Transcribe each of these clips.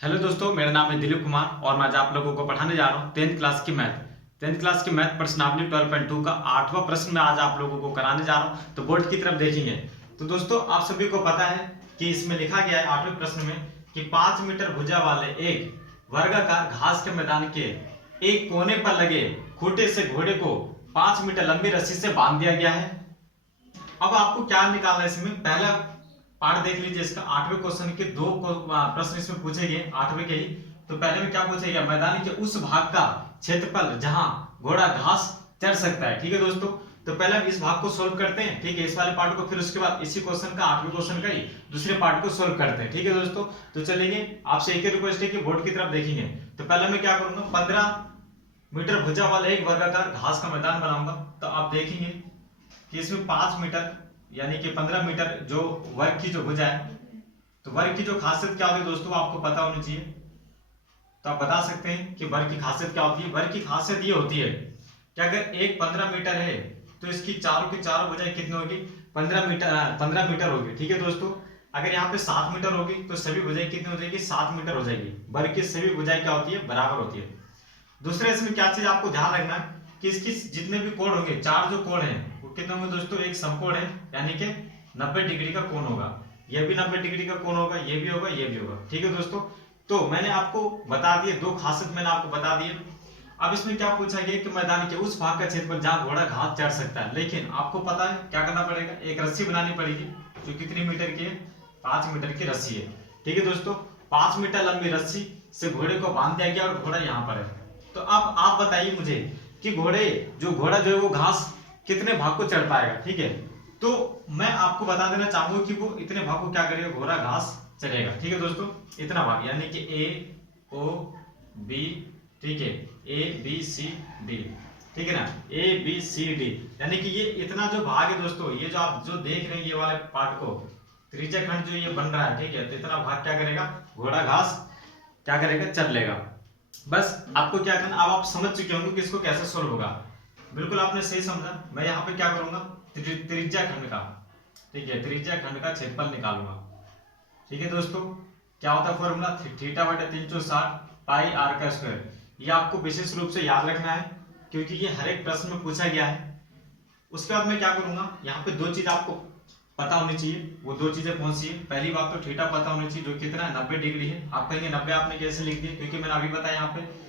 Hello दोस्तों, मेरा नाम है दिलीप कुमार और मैं आज आप लोगों को पढ़ाने जा रहा हूँ 10th क्लास की मैथ। 10th क्लास की मैथ प्रश्नावली 12.2 का 8वां प्रश्न मैं आज आप लोगों को कराने जा रहा हूँ। तो बोर्ड की तरफ देखेंगे तो दोस्तों आप सभी को पता है कि इसमें लिखा गया है 8वें प्रश्न में कि 5 मीटर भुजा वाले एक वर्गाकार घास के मैदान के एक कोने पर लगे खूंटे से घोड़े को 5 मीटर लंबी रस्सी से बांध दिया गया है। अब आपको क्या निकालना है, इसमें पहला पार्ट देख लीजिए। इसका 8वें क्वेश्चन के दो प्रश्न इसमें पूछे गए 8वें के ही। तो पहले में क्या पूछा गया, मैदान के उस भाग का क्षेत्रफल जहां घोड़ा घास चढ़ सकता है। ठीक है दोस्तों, तो पहले हम इस भाग को सोल्व करते हैं। ठीक है, इस वाले पार्ट को, फिर उसके बाद इसी क्वेश्चन का 8वें क्वेश्चन का ही दूसरे पार्ट को सोल्व करते हैं। ठीक है दोस्तों, तो चलेंगे। आपसे एक ही रिक्वेस्ट है कि बोर्ड की तरफ देखेंगे। तो पहले मैं क्या करूंगा, 15 मीटर भुजा वाला एक वर्गाकार घास का मैदान बनाऊंगा। तो आप देखेंगे कि इसमें 5 मीटर यानी कि 15 मीटर जो वर्ग की जो भुजा है, तो वर्ग की जो खासियत क्या होती है दोस्तों आपको पता होनी चाहिए। तो आप बता सकते हैं कि वर्ग की खासियत क्या होती है। वर्ग की खासियत ये होती है कि अगर एक 15 मीटर है तो इसकी चारों की चारों भुजाएं कितनी होगी, 15 मीटर होगी। ठीक है दोस्तों, अगर यहाँ पे 7 मीटर होगी तो सभी भुजाएं कितनी हो जाएगी, 7 मीटर हो जाएगी। वर्ग की सभी भुजाएं क्या होती है, बराबर होती है। दूसरा इसमें क्या चीज आपको ध्यान रखना है कि इसकी जितने भी कोण होंगे, चार जो कोण हैं वो कितने होंगे दोस्तों, एक समकोण है यानी कि 90 डिग्री का कोण होगा। यह भी 90 डिग्री का कोण होगा, ये भी होगा, ये भी होगा। ठीक है दोस्तों, तो मैंने आपको बता दिए, दो खासियत मैंने आपको बता दिए। अब इसमें क्या पूछा गया कि मैदान के उस भाग का क्षेत्रफल जहां घोड़ा घास चढ़ सकता है। लेकिन आपको पता है क्या करना पड़ेगा, एक रस्सी बनानी पड़ेगी जो कितनी मीटर की है, 5 मीटर की रस्सी है। ठीक है दोस्तों, 5 मीटर लंबी रस्सी से घोड़े को बांध दिया गया और घोड़ा यहाँ पर है। तो अब आप बताइए मुझे कि घोड़ा जो है वो घास कितने भाग को चढ़ पाएगा। ठीक है, तो मैं आपको बता देना चाहूंगा कि वो इतने भाग को क्या करेगा, घोड़ा घास चढ़ेगा। ठीक है दोस्तों, इतना भाग यानी कि ए ओ बी, ठीक है, ए बी सी डी, ठीक है ना, ए बी सी डी, यानी कि ये इतना जो भाग है दोस्तों, ये जो आप जो देख रहे हैं ये वाले पार्ट को, त्रिज्या खंड जो ये बन रहा है, ठीक है, तो इतना भाग क्या करेगा, घोड़ा घास क्या करेगा, चल लेगा। बस आपको क्या करना, अब आप समझ चुके होंगे कि इसको कैसे सोल्व होगा। बिल्कुल आपने सही समझा। मैं यहाँ पे क्या करूंगा, त्रिज्या खंड का, ठीक है, त्रिज्या खंड का क्षेत्रफल निकालूंगा। ठीक है दोस्तों, क्या होता है फॉर्मूला, थीटा बटे 360 पाई आर का स्क्वायर। ये आपको विशेष रूप से याद रखना है क्योंकि ये हर एक प्रश्न में पूछा गया है। उसके बाद मैं क्या करूंगा, यहाँ पे दो चीज आपको पता होनी चाहिए। वो दो चीजें कौन सी है, पहली बात तो थीटा पता होनी चाहिए जो कितना है, 90 डिग्री है। आप कहेंगे 90 आपने कैसे लिख दिया, क्योंकि मैंने अभी बताया यहाँ पे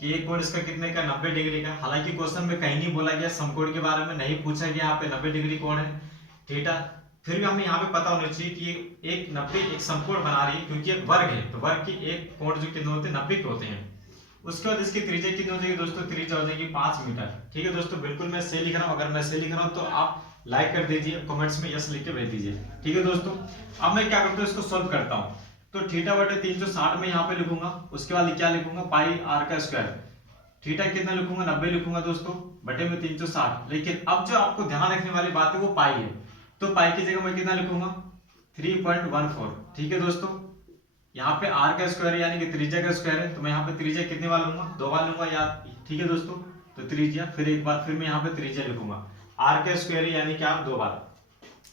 कि एक कोण इसका कितने का, 90 डिग्री का। हालांकि क्वेश्चन में कहीं नहीं बोला गया, समकोण के बारे में नहीं पूछा गया, यहाँ पे 90 डिग्री कोण है थीटा। फिर भी हमें यहाँ पे पता होना चाहिए कि एक 90 एक समकोण बना रही है, क्योंकि एक वर्ग है तो वर्ग की एक कोण जो कितने होते हैं, 90 के होते हैं। उसके बाद इसकी त्रिज्या कितनी हो जाएगी दोस्तों, त्रिज्या हो जाएगी 5 मीटर। ठीक है दोस्तों, बिल्कुल मैं सही लिख रहा हूँ। अगर मैं सही लिख रहा हूँ तो आप लाइक कर दीजिए, कमेंट्स में यस लिख के भेज दीजिए। ठीक है दोस्तों, अब मैं क्या करता हूँ, इसको सोल्व करता हूँ। तो थीटा बटे 360 में यहाँ पे लिखूंगा। उसके बाद क्या लिखूंगा, पाई आर का स्क्वायर। थीटा कितना लिखूंगा, 90 लिखूंगा दोस्तों, बटे में 360। लेकिन अब जो आपको ध्यान रखने वाली बात है वो पाई है। तो पाई की जगह मैं कितना लिखूंगा, 3.14। ठीक है दोस्तों, यहाँ पे आर का स्क्वायर यानी कि त्रिज्या का स्क्वायर है, तो मैं यहाँ पे त्रिज्या कितने बार लूंगा, 2 बार लूंगा यार। ठीक है दोस्तों, तो त्रिज्या फिर एक बार, फिर मैं यहाँ पे त्रिज्या लिखूंगा। आर का स्क्वायर यानी कि आप 2 बार।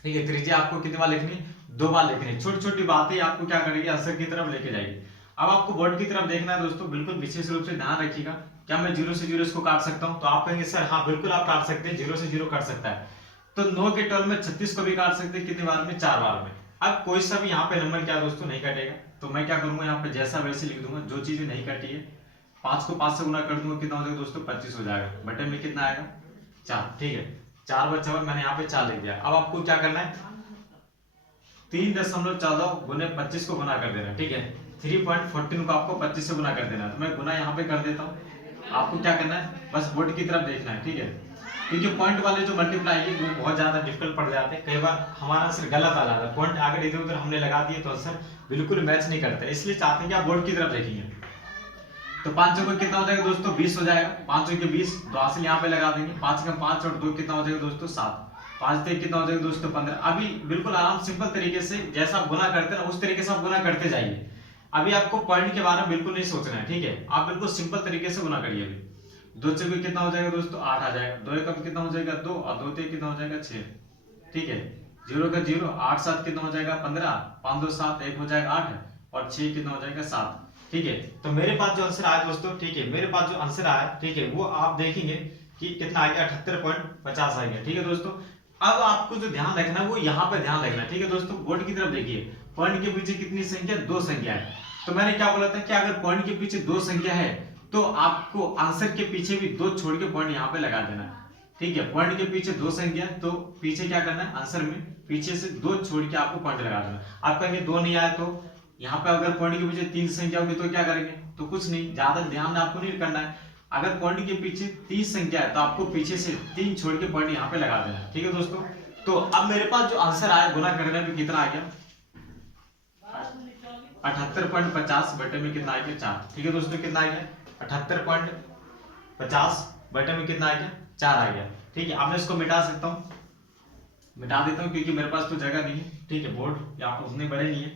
ठीक है, त्रिज्या आपको कितनी बार लिखनी, 2 बार लिखनी। छोटी छोटी बातें आपको क्या करेगी, आंसर की तरफ लेके जाएगी। अब आपको बोर्ड की तरफ देखना है दोस्तों, बिल्कुल विशेष रूप से ध्यान रखिएगा। क्या मैं 0 से 0 इसको काट सकता हूँ, तो आप कहेंगे सर हाँ बिल्कुल आप काट सकते हैं, 0 से 0 काट सकता है। तो 9 के टर्म में 36 को भी काट सकते हैं, कितनी बार में, 4 बार में। अब कोई सा भी यहाँ पे नंबर क्या दोस्तों नहीं कटेगा, तो मैं क्या करूंगा, यहाँ पे जैसा वैसे लिख दूंगा। जो चीजें नहीं कटी है, 5 को 5 से गुना कर दूंगा, कितना हो जाएगा दोस्तों, 25 हो जाएगा। बटे में कितना आएगा, 4। ठीक है, 4 बचा हुआ, मैंने यहाँ पे 4 लिख दिया। अब आपको क्या करना है, 3.14 गुने 25 को गुना कर देना। ठीक है, 3.14 को आपको 25 से गुना कर देना। तो मैं गुना यहाँ पे कर देता हूँ। आपको क्या करना है, बस बोर्ड की तरफ देखना है। ठीक है, क्योंकि पॉइंट वाले जो मल्टीप्लाई है वो बहुत ज्यादा डिफिकल्ट पड़ जाते हैं। कई बार हमारा आंसर गलत आ जाता है, पॉइंट आगे इधर उधर हमने लगा दिए तो आंसर बिल्कुल मैच नहीं करता, इसलिए चाहते हैं कि आप बोर्ड की तरफ देखेंगे। तो 5 को कितना हो जाएगा दोस्तों, 20 हो जाएगा। 5 के 20, तो हासिल यहाँ पे लगा देंगे। 5 का 5 और 2 कितना हो जाएगा दोस्तों, 7। 5 से कितना हो जाएगा दोस्तों, 15। अभी बिल्कुल आराम सिंपल तरीके से जैसा आप गुना करते हैं ना उस तरीके से आप गुना करते जाइए। अभी आपको पॉइंट के बारे में बिल्कुल नहीं सोचना है। ठीक है, आप बिल्कुल सिंपल तरीके से गुना करिए। अभी 2 से कितना हो जाएगा दोस्तों, 8 आ जाएगा। 2 का कितना हो जाएगा, 2, और 2 से कितना हो जाएगा, 6। ठीक है, 0 का 0, 8 7 कितना हो जाएगा, 15, 5 2 7, 1 हो जाएगा 8, और 6 कितना हो जाएगा, 7। ठीक है। तो मेरे पास जो आंसर आया दोस्तों, ठीक है, मेरे पास जो आंसर आया, ठीक है, वो आप देखेंगे कि कितना आ गया, 78.50 आ गया। ठीक है दोस्तों, अब आपको जो ध्यान रखना है वो यहाँ पे ध्यान रखना है। ठीक है दोस्तों, बोर्ड की तरफ देखिए, पॉइंट के पीछे कितनी संख्या, 2 संख्या है। तो मैंने क्या बोला था कि अगर पॉइंट के पीछे 2 संख्या है तो आपको आंसर के पीछे भी 2 छोड़ के पॉइंट यहाँ पे लगा देना है। ठीक है, पॉइंट के पीछे 2 संख्या तो पीछे क्या करना है, आंसर में पीछे से 2 छोड़ के आपको पॉइंट लगा देना। आप कहेंगे 2 नहीं आया, तो यहाँ पे अगर पॉइंट के पीछे 3 संख्या होगी तो क्या करेंगे, तो कुछ नहीं, ज्यादा ध्यान आपको नहीं करना है। अगर पॉइंट के पीछे 30 संख्या है तो आपको पीछे से 3 छोड़ के पॉइंट यहाँ पे लगा देना है। ठीक है दोस्तों, तो अब मेरे पास जो आंसर आया गुना करने में कितना आ गया, 78.50 बटे में कितना आ गया, 4। ठीक है दोस्तों, कितना आ गया, 78.50 बटे में कितना आ गया, 4 आ गया। ठीक है, अब मैं इसको मिटा सकता हूँ, मिटा देता हूँ क्योंकि मेरे पास तो जगह नहीं है। ठीक है, बोर्ड यहाँ पर उतने बड़े नहीं है।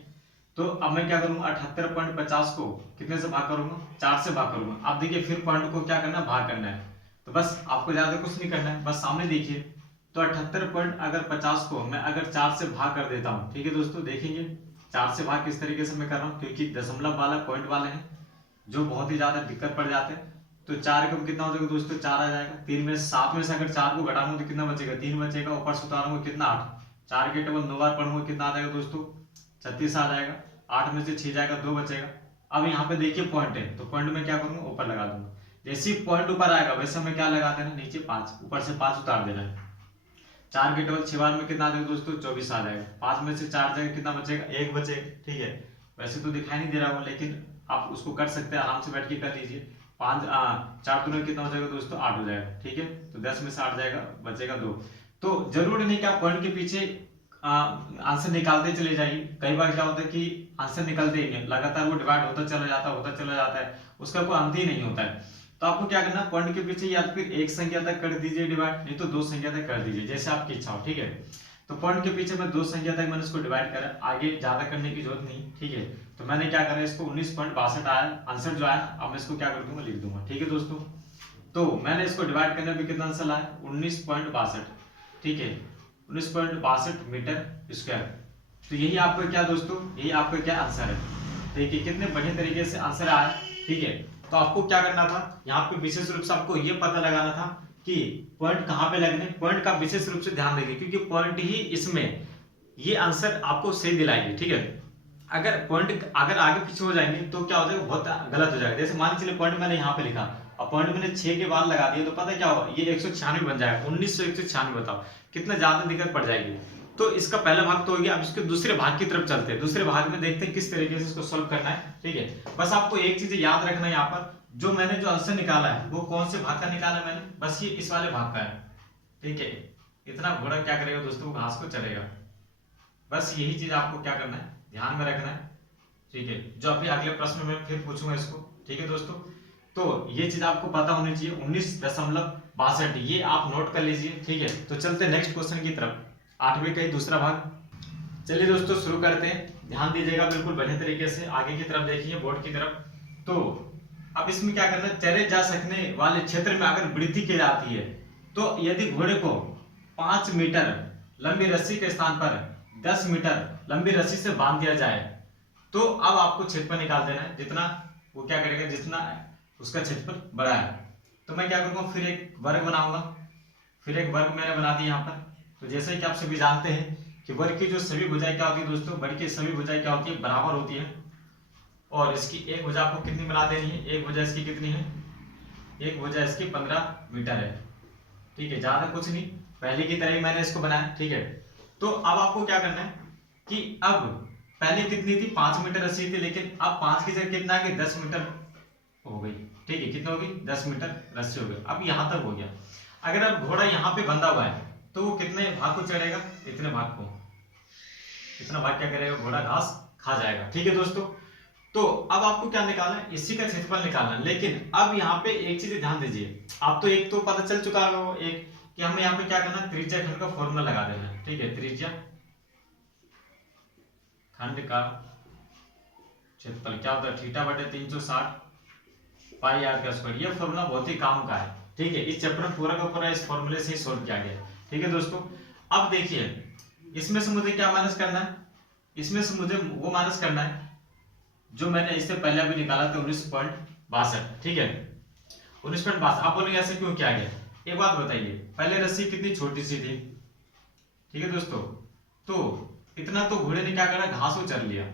तो अब मैं क्या करूंगा, 78.50 को कितने से भाग करूंगा, 4 से भाग करूंगा। अब देखिए फिर पॉइंट को क्या करना है, भाग करना है। तो बस आपको ज्यादा कुछ नहीं करना है, बस सामने देखिए। तो 78.50 को मैं अगर 4 से भाग कर देता हूँ, ठीक है दोस्तों, देखेंगे 4 से भाग किस तरीके से मैं कर रहा हूँ, क्योंकि दशमलव वाला पॉइंट वाले हैं जो बहुत ही ज्यादा दिक्कत पड़ जाते हैं। तो 4 का कितना हो जाएगा दोस्तों, 4 आ जाएगा। 3 में 7 में से अगर 4 को घटाऊंगा तो कितना बचेगा, 3 बचेगा। ऊपर से उतारूंगा कितना, 8। 4 के टेबल 9 बार पढ़ूंगा कितना आ जाएगा दोस्तों, 36 आ जाएगा। 8 में से 6 जाएगा, 2 बचेगा। अब यहाँ पे देखिए पॉइंट है, तो पॉइंट में क्या करूंगा, ऊपर लगा दूंगा। जैसे ही पॉइंट ऊपर आएगा वैसे हमें क्या लगा देना, नीचे 5, ऊपर से 5 उतार देना है। 4 के टेबल 6 बार में कितना आ जाएगा दोस्तों, 24 आ जाएगा। 5 में से 4 जाएगा, कितना बचेगा, 1 बचेगा। ठीक है, वैसे तो दिखाई नहीं दे रहा हो, लेकिन आप उसको कर सकते हैं, आराम से बैठ के कर लीजिए। 4 दूनी कितना हो जाएगा दोस्तों, 8 हो जाएगा। ठीक है, तो 10 में से 8 जाएगा, बचेगा 2। तो जरूरी नहीं कि आप पॉइंट के पीछे आंसर निकालते चले जाइए। कई बार क्या होता है कि आंसर निकलते ही नहीं, लगातार वो डिवाइड होता चला जाता है, उसका कोई अंत ही नहीं होता है। तो आपको क्या करना, पॉइंट के पीछे या फिर एक संख्या तक कर दीजिए डिवाइड, नहीं तो 2 संख्या तक कर दीजिए, जैसे आपकी इच्छा हो। ठीक है, तो पॉइंट के पीछे मैं 2 संख्या तक मैंने इसको डिवाइड करा, आगे ज्यादा करने की जरूरत नहीं। ठीक है, तो मैंने क्या करा, इसको 19.62 आया आंसर जो आया, अब मैं इसको क्या कर दूंगा, लिख दूंगा। ठीक है दोस्तों, तो मैंने इसको डिवाइड करने में कितना आंसर आया, 19.62। ठीक है, 19.62 मीटर स्क्वायर। तो यही आपका क्या दोस्तों, यही आपका क्या आंसर है। ठीक है, कितने बढ़िया तरीके से आंसर आया। ठीक है, तो आपको क्या करना था, यहाँ पे विशेष रूप से आपको ये पता लगाना था कि पॉइंट कहाँ पे लगने, पॉइंट का विशेष रूप से ध्यान देंगे, क्योंकि पॉइंट ही इसमें ये आंसर आपको सही दिलाएगी। ठीक है, अगर पॉइंट अगर आगे पीछे हो जाएंगे तो क्या हो जाएगा, बहुत गलत हो जाएगा। जैसे मान चलिए पॉइंट मैंने यहाँ पे लिखा और पॉइंट मैंने 6 के बाद लगा दिया, तो पता क्या होगा, ये 196 बन जाएगा। 1900 196, बताओ कितना ज्यादा दिक्कत पड़ जाएगी। तो इसका पहला भाग तो हो गया, अब इसके दूसरे भाग की तरफ चलते हैं। दूसरे भाग में देखते हैं किस तरीके से इसको सोल्व करना है। ठीक है, बस आपको एक चीज याद रखना है, यहाँ पर जो मैंने जो आंसर निकाला है वो कौन से भाग का निकाला है मैंने, बस ये इस वाले भाग का है। ठीक है, इतना घोड़ा क्या करेगा दोस्तों, घास को चलेगा। बस यही चीज आपको क्या करना है, ध्यान में रखना है। ठीक है, जो अभी अगले प्रश्न में फिर पूछूंगा इसको। ठीक है दोस्तों, तो ये चीज आपको पता होनी चाहिए, 19.62, ये आप नोट कर लीजिए। ठीक है, तो चलते नेक्स्ट क्वेश्चन की तरफ, 8वीं का ही दूसरा भाग। चलिए दोस्तों शुरू करते हैं, ध्यान दीजिएगा बिल्कुल बढ़िया तरीके से, आगे की तरफ देखिए बोर्ड की तरफ। तो अब इसमें क्या करना है, चले जा सकने वाले क्षेत्र में अगर वृद्धि की जाती है, तो यदि घोड़े को 5 मीटर लंबी रस्सी के स्थान पर 10 मीटर लंबी रस्सी से बांध दिया जाए, तो अब आपको क्षेत्रफल निकाल देना है, जितना वो क्या करेगा, जितना उसका क्षेत्रफल बड़ा है। तो मैं क्या करूंगा, फिर एक वर्ग बनाऊंगा, फिर एक वर्ग मैंने बना दिया यहाँ पर। तो जैसे कि आप सभी जानते हैं कि वर्ग की जो सभी भुजाएं क्या होती है दोस्तों, वर्ग की सभी भुजाएं क्या होती है, बराबर होती है। और इसकी एक भुजा आपको कितनी बना देनी है, एक भुजा इसकी कितनी है, एक भुजा इसकी 15 मीटर है। ठीक है, ज्यादा कुछ नहीं, पहले की तरह ही मैंने इसको बनाया। ठीक है, तो अब आपको क्या करना है कि अब पहले कितनी थी, 5 मीटर रस्सी थी, लेकिन अब 5 की जगह कितना आ गया, 10 मीटर हो गई। ठीक है, कितना हो गई, 10 मीटर रस्सी हो गई। अब यहां तक हो गया। अगर अब घोड़ा यहाँ पे बंधा हुआ है तो वो कितने भाग को चढ़ेगा, इतने भाग को, इतना भाग क्या करेगा, घोड़ा घास खा जाएगा। ठीक है दोस्तों, तो अब आपको क्या निकालना है, इसी का क्षेत्रफल निकालना है। लेकिन अब यहाँ पे एक चीज ध्यान दीजिए, आप तो एक तो पता चल चुका होगा, एक कि हमें यहाँ पे क्या करना है, त्रिज्या खंड का फॉर्मूला लगा देना है। ठीक है, त्रिज्या खंड का क्षेत्रफल क्या होता है, थीटा बटे 360 पाई आर का स्क्वायर। ये फॉर्मूला बहुत ही काम का है। ठीक है, इस चैप्टर पूरा का पूरा इस फॉर्मूले से ही सोल्व किया गया। ठीक है दोस्तों, अब देखिए इसमें से मुझे क्या माइनस करना है, इसमें से मुझे वो माइनस करना है जो मैंने इससे पहले अभी निकाला था 19.62, ठीक है 19.62। आप बोलेंगे ऐसे क्यों किया गया? एक बात बताइए, पहले रस्सी कितनी छोटी सी थी, ठीक है दोस्तों, तो इतना तो घोड़े ने क्या करा, घास को चर लिया,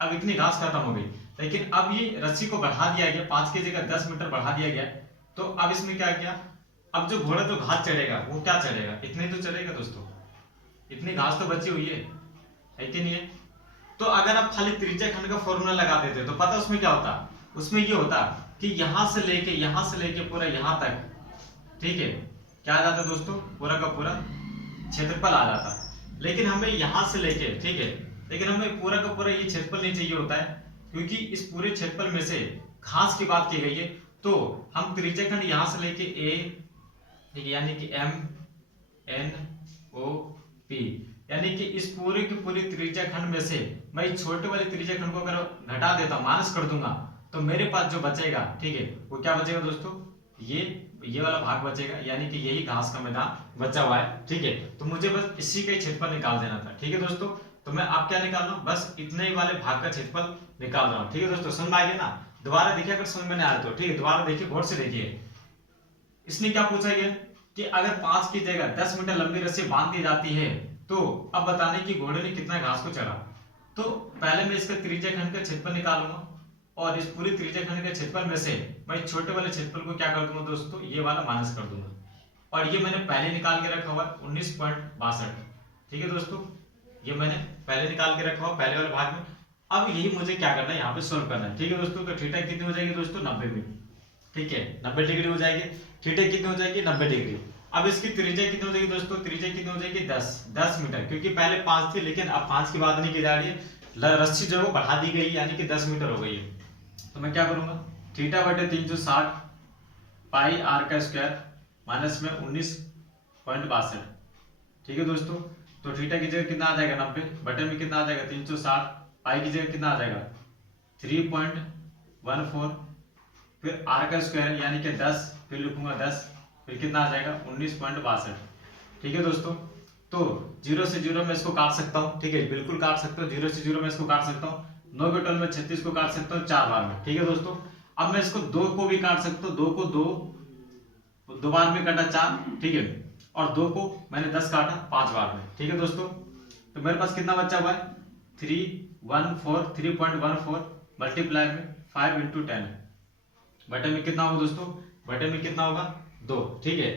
अब इतनी घास खत्म हो गई। लेकिन अब ये रस्सी को बढ़ा दिया गया, 5 की जगह 10 मीटर बढ़ा दिया गया, तो अब इसमें क्या किया, अब जो घोड़ा जो घास चढ़ेगा वो क्या चढ़ेगा, इतने तो चढ़ेगा दोस्तों, इतनी घास तो बची हुई है कि नहीं है? तो अगर आप खाली त्रिज्या खंड का फॉर्मूला लगा देते तो पता उसमें क्या होता, उसमें ये होता कि यहां से लेके पूरा यहां तक, ठीक है, क्या आ जाता दोस्तों, पूरा का पूरा क्षेत्रफल आ जाता। लेकिन हमें यहां से लेके, ठीक है, लेकिन हमें पूरा का पूरा ये क्षेत्रफल नहीं चाहिए होता है, क्योंकि इस पूरे क्षेत्रफल में से घास की बात की गई है, तो हम त्रिज्या खंड यहां से लेके ए, ठीक है, यानी कि एम एन ओ पी, यानी कि इस पूरे की पूरी त्रिज्या खंड में से मैं इस छोटे वाले त्रिज्या खंड को अगर घटा देता हूं, माइनस कर दूंगा, तो मेरे पास जो बचेगा, ठीक है, वो क्या बचेगा दोस्तों, ये वाला भाग बचेगा, यानी कि यही घास का मैदान बचा हुआ है, ठीक है। तो मुझे बस इसी का क्षेत्रफल निकाल देना था, ठीक है दोस्तों। तो मैं आप क्या निकाल रहा हूँ, बस इतने ही वाले भाग का क्षेत्रफल निकाल रहा हूँ, ठीक है दोस्तों। समझ में आ गया ना? दोबारा देखिए, अगर समझ में नहीं आ रहा तो ठीक है, दोबारा देखिए, गौर से देखिए। इसने क्या पूछा गया कि अगर 5 की जगह 10 मीटर लंबी रस्सी बांध दी जाती है, तो अब बताने की घोड़े ने कितना घास को चढ़ा। तो पहले मैं इसका त्रिज्या खंड का क्षेत्रफल निकालूंगा, और इस पूरी त्रिज्या खंड के क्षेत्रफल में से मैं छोटे वाले क्षेत्रफल को क्या कर दूंगा दोस्तों, ये वाला माइनस कर दूंगा, और ये मैंने पहले निकाल के रखा हुआ 19.62, ठीक है दोस्तों, ये मैंने पहले निकाल के रखा हुआ पहले वाले भाग में। अब यही मुझे क्या करना है, यहाँ पे सोल्व करना है, ठीक है दोस्तों। तो थीटा कितनी हो जाएगी दोस्तों, 90 में, ठीक है, 90 डिग्री हो जाएगी। थीटा कितनी हो जाएगी, 90 डिग्री। अब इसकी त्रिज्या कितनी हो जाएगी दोस्तों, त्रिज्या कितनी हो जाएगी, 10 मीटर, क्योंकि पहले 5 थी, लेकिन अब 5 की बात नहीं की जा रही है, रस्सी जो है बढ़ा दी गई, यानी कि 10 मीटर हो गई है। तो मैं क्या करूंगा, थीटा बटे 360 पाई आर का स्क्वायर माइनस में 19.62, ठीक है दोस्तों। तो थीटा की जगह कितना आ जाएगा, 90 बटे में कितना आ जाएगा, 360, पाई की जगह कितना आ जाएगा, 3.14, फिर आर का स्क्वायर यानी कि 10, फिर लिखूंगा 10, फिर कितना आ जाएगा 19.62, ठीक है दोस्तों। तो 0 से 0 में इसको काट सकता हूँ, ठीक है, बिल्कुल काट सकता हूँ, 0 से 0 में इसको काट सकता हूँ, 9 के 12 में 36 को काट सकता हूँ 4 बार में, ठीक है दोस्तों। अब मैं इसको 2 को भी काट सकता हूँ, 2 को 2 बार में काटा 4, ठीक है, और 2 को मैंने 10 काटा 5 बार में, ठीक है दोस्तों। तो मेरे पास कितना बचा हुआ है, 3.14 मल्टीप्लाई में 5 इंटू 10, बटे में कितना होगा दोस्तों, बटे में कितना होगा 2, ठीक है।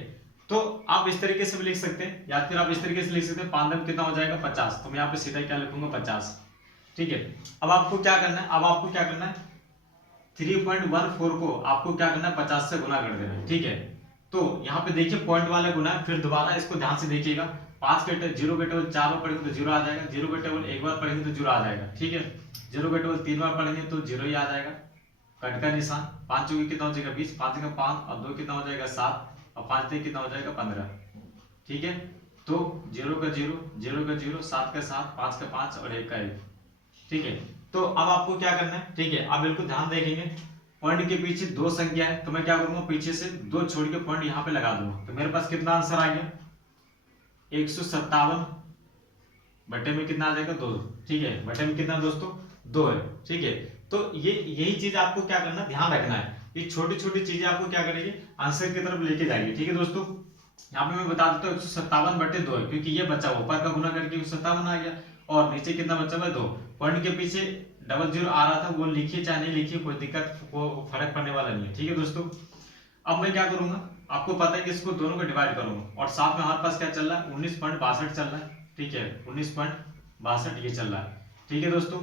तो आप इस तरीके से भी लिख सकते हैं, या फिर आप इस तरीके से लिख सकते हैं, 5 में कितना हो जाएगा 50, तो मैं यहाँ पे सीधा क्या लिखूंगा 50, ठीक है। अब आपको क्या करना है, अब आपको क्या करना है, 3.14 को आपको क्या करना है, 50 से गुना कर देना है, ठीक है। तो यहाँ पे देखिए पॉइंट वाला गुना, फिर दोबारा इसको ध्यान से देखिएगा, 5 के जीरो के टेबल 4 बार पढ़ेंगे तो जीरो आ जाएगा, जीरो के टेबल 1 बार पढ़ेंगे तो जीरो आ जाएगा, ठीक है, जीरो के टेबल 3 बार पढ़ेंगे तो जीरो ही आ जाएगा, कट का निशान, 5 चौके कितना हो जाएगा 20, 5 का 5 और 2 कितना हो जाएगा 7, और 5 से कितना हो जाएगा 15, ठीक है। तो 0 का 0, 0 का 0, 7 का 7, 5 का 5 और 1 का 1, ठीक है। तो अब आपको क्या करना है, ठीक है, आप बिल्कुल ध्यान देखेंगे, पॉइंट के पीछे 2 संख्या है, तो मैं क्या करूंगा, पीछे से 2 छोड़ के पॉइंट यहाँ पे लगा दूंगा, तो मेरे पास कितना आंसर आ गया, 157 बटे में कितना आ जाएगा 2, ठीक है, बटे में कितना दोस्तों 2 है, ठीक है। तो ये यही चीज आपको क्या करना, ध्यान रखना है, ये छोटी छोटी चीजें आपको क्या करेगी, आंसर की तरफ लेके जाएगी, ठीक है दोस्तों। यहाँ पे मैं बता देता हूँ 157 बटे 2 है, क्योंकि ये बचा हुआ ऊपर का गुना करके 157 आ गया, और नीचे कितना बचा हुआ है 2, पॉइंट के पीछे डबल जीरो आ रहा था, वो लिखिए चाहे नहीं लिखिए, कोई दिक्कत को फर्क पड़ने वाला नहीं है, ठीक है दोस्तों। अब मैं क्या करूंगा, आपको पता है कि इसको दोनों को डिवाइड करूंगा, और साथ में हमारे पास क्या चल रहा है, 19.62 चल रहा है, ठीक है, 19.62 ये चल रहा है, ठीक है दोस्तों।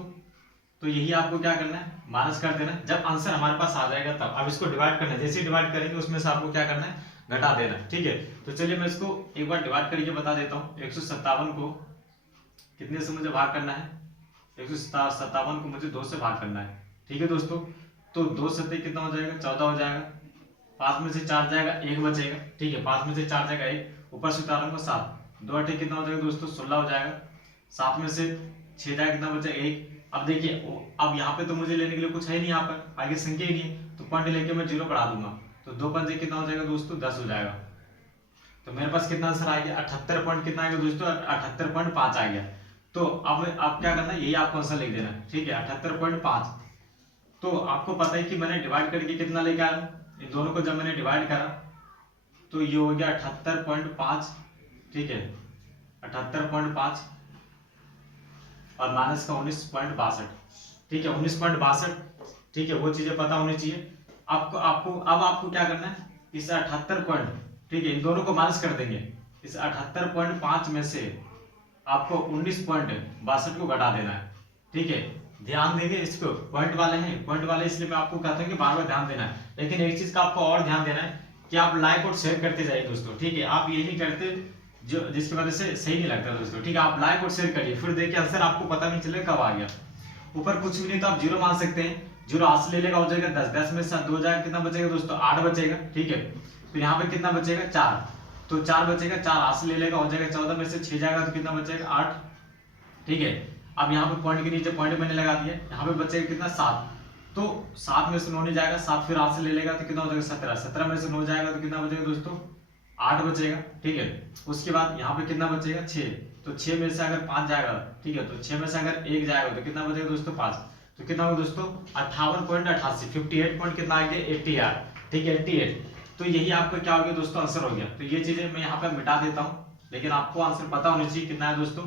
तो यही आपको क्या करना है, माइनस कर देना है, जब आंसर हमारे पास आ जाएगा तब। अब इसको डिवाइड करना है, जैसे डिवाइड करेंगे उसमें से आपको क्या करना है, घटा देना है, ठीक है। तो चलिए मैं इसको एक बार डिवाइड करके बता देता हूँ, 157 को कितने से मुझे भाग करना है, 157 को मुझे 2 से भाग करना है, ठीक है दोस्तों। तो 2 सत्ते कितना हो जाएगा, 14 हो जाएगा, 5 में से 4 जाएगा, 1 बचेगा, ठीक है, 5 में से 4 जाएगा 1, ऊपर से उतारूंगा 7, 2 8 कितना हो जाएगा दोस्तों 16 हो जाएगा, 7 में से 6 जाएगा कितना बचा 1। अब देखिए, अब यहाँ पे तो मुझे लेने के लिए कुछ है नहीं, यहाँ पर आगे संख्या ही नहीं है, तो पॉइंट लेके मैं 0 बढ़ा दूंगा, तो 2 पंजे कितना हो जाएगा दोस्तों 10 हो जाएगा। तो मेरे पास कितना आंसर आ गया, 78 पॉइंट कितना आ गया दोस्तों, 78.5 आ गया। तो अब आप क्या करना है, यही आपको आंसर लिख देना है, ठीक है, 78.5। तो आपको पता है कि मैंने डिवाइड करके कितना लेके आया, इन दोनों को जब मैंने डिवाइड करा तो ये हो गया 78.5, ठीक है, 78.5 और माइनस का 19.62, ठीक है, 19.62, ठीक है, वो चीजें पता होनी चाहिए आपको। आपको क्या करना है, इस 78 पॉइंट, ठीक है, इन दोनों को माइनस कर देंगे, इस 78.5 में से आपको 19.62 को घटा देना है, ठीक है। ध्यान देंगे इसको, पॉइंट वाले हैं, पॉइंट वाले इसलिए मैं आपको कहता हूँ कि बार बार ध्यान देना है। लेकिन एक चीज का आपको और ध्यान देना है कि आप लाइक और शेयर करते जाइए दोस्तों, ठीक है। आप ये नहीं करते जो जिसकी वजह से सही नहीं लगता दोस्तों, ठीक है। आप लाइक और शेयर करिए, फिर देखिए आंसर आपको पता नहीं चले कब आ गया। ऊपर कुछ भी नहीं तो आप जीरो मान सकते हैं, जीरो हाथ से ले लेगा, हो जाएगा 10, 10 में से 2 जाएगा, कितना बचेगा दोस्तों, 8 बचेगा, ठीक है। फिर यहाँ पे कितना बचेगा, 4, तो 4 बचेगा, 4 हाथ से ले लेगा, हो जाएगा 14 में से 6 जाएगा तो कितना बचेगा, 8, ठीक है। अब यहाँ पे पॉइंट के नीचे पॉइंट मैंने लगा दिया, यहाँ पे बचेगा कितना, 7, तो 7 में से 9 नहीं जाएगा, 7 फिर हाथ से ले लेगा तो कितना हो जाएगा, 17, 17 में से 9 जाएगा तो कितना बचेगा दोस्तों, 8 बचेगा, ठीक है। उसके बाद यहाँ पे कितना बचेगा, 6, तो 6 में से अगर 5 जाएगा, ठीक है, तो 6 में से अगर 1 जाएगा तो कितना बचेगा दोस्तों, 5, तो कितना होगा दोस्तों, 58.88, 58 पॉइंट कितना आ गया, 80R, ठीक है, 88। तो यही आपका क्या हो गया दोस्तों, आंसर हो गया। तो ये चीजें मैं यहाँ पे मिटा देता हूँ, लेकिन आपको आंसर पता होना चाहिए कितना है दोस्तों,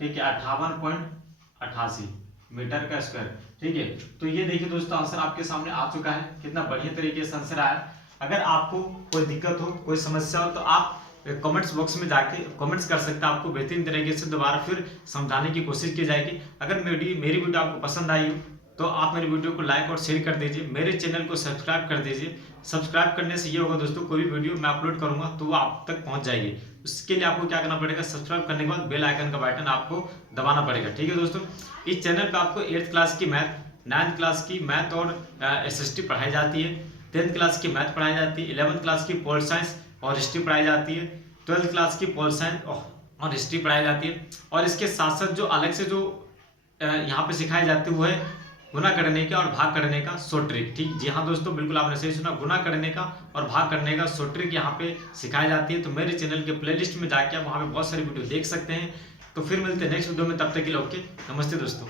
ठीक है, 58.88 मीटर का स्क्वायर, ठीक है। तो ये देखिए दोस्तों आंसर आपके सामने आ चुका है, कितना बढ़िया तरीके से आंसर आया। अगर आपको कोई दिक्कत हो, कोई समस्या हो तो आप कमेंट्स बॉक्स में जाके कमेंट्स कर सकते हैं, आपको बेहतरीन तरीके से दोबारा फिर समझाने की कोशिश की जाएगी। अगर मेरी वीडियो आपको पसंद आई हो तो आप मेरी वीडियो को लाइक और शेयर कर दीजिए, मेरे चैनल को सब्सक्राइब कर दीजिए। सब्सक्राइब करने से ये होगा दोस्तों, कोई भी वीडियो मैं अपलोड करूंगा तो वो आप तक पहुंच जाएगी। उसके लिए आपको क्या करना पड़ेगा, सब्सक्राइब करने के बाद बेल आइकन का बटन आपको दबाना पड़ेगा, ठीक है दोस्तों। इस चैनल पर आपको 8th क्लास की मैथ, 9th क्लास की मैथ और SST पढ़ाई जाती है, 10th क्लास की मैथ पढ़ाई जाती है, 11th क्लास की पोल साइंस और हिस्ट्री पढ़ाई जाती है, 12th क्लास की पोल साइंस और हिस्ट्री पढ़ाई जाती है। और इसके साथ साथ जो अलग से जो यहाँ पे सिखाई जाती है वो है गुना करने का और भाग करने का शॉर्ट ट्रिक, ठीक। जी हाँ दोस्तों, बिल्कुल आपने सही सुना, गुना करने का और भाग करने का शॉर्ट ट्रिक यहाँ पे सिखाई जाती है। तो मेरे चैनल के प्लेलिस्ट में जाके आप वहाँ पे बहुत सारी वीडियो देख सकते हैं। तो फिर मिलते हैं नेक्स्ट वीडियो में, तब तक के लिए ओके, नमस्ते दोस्तों।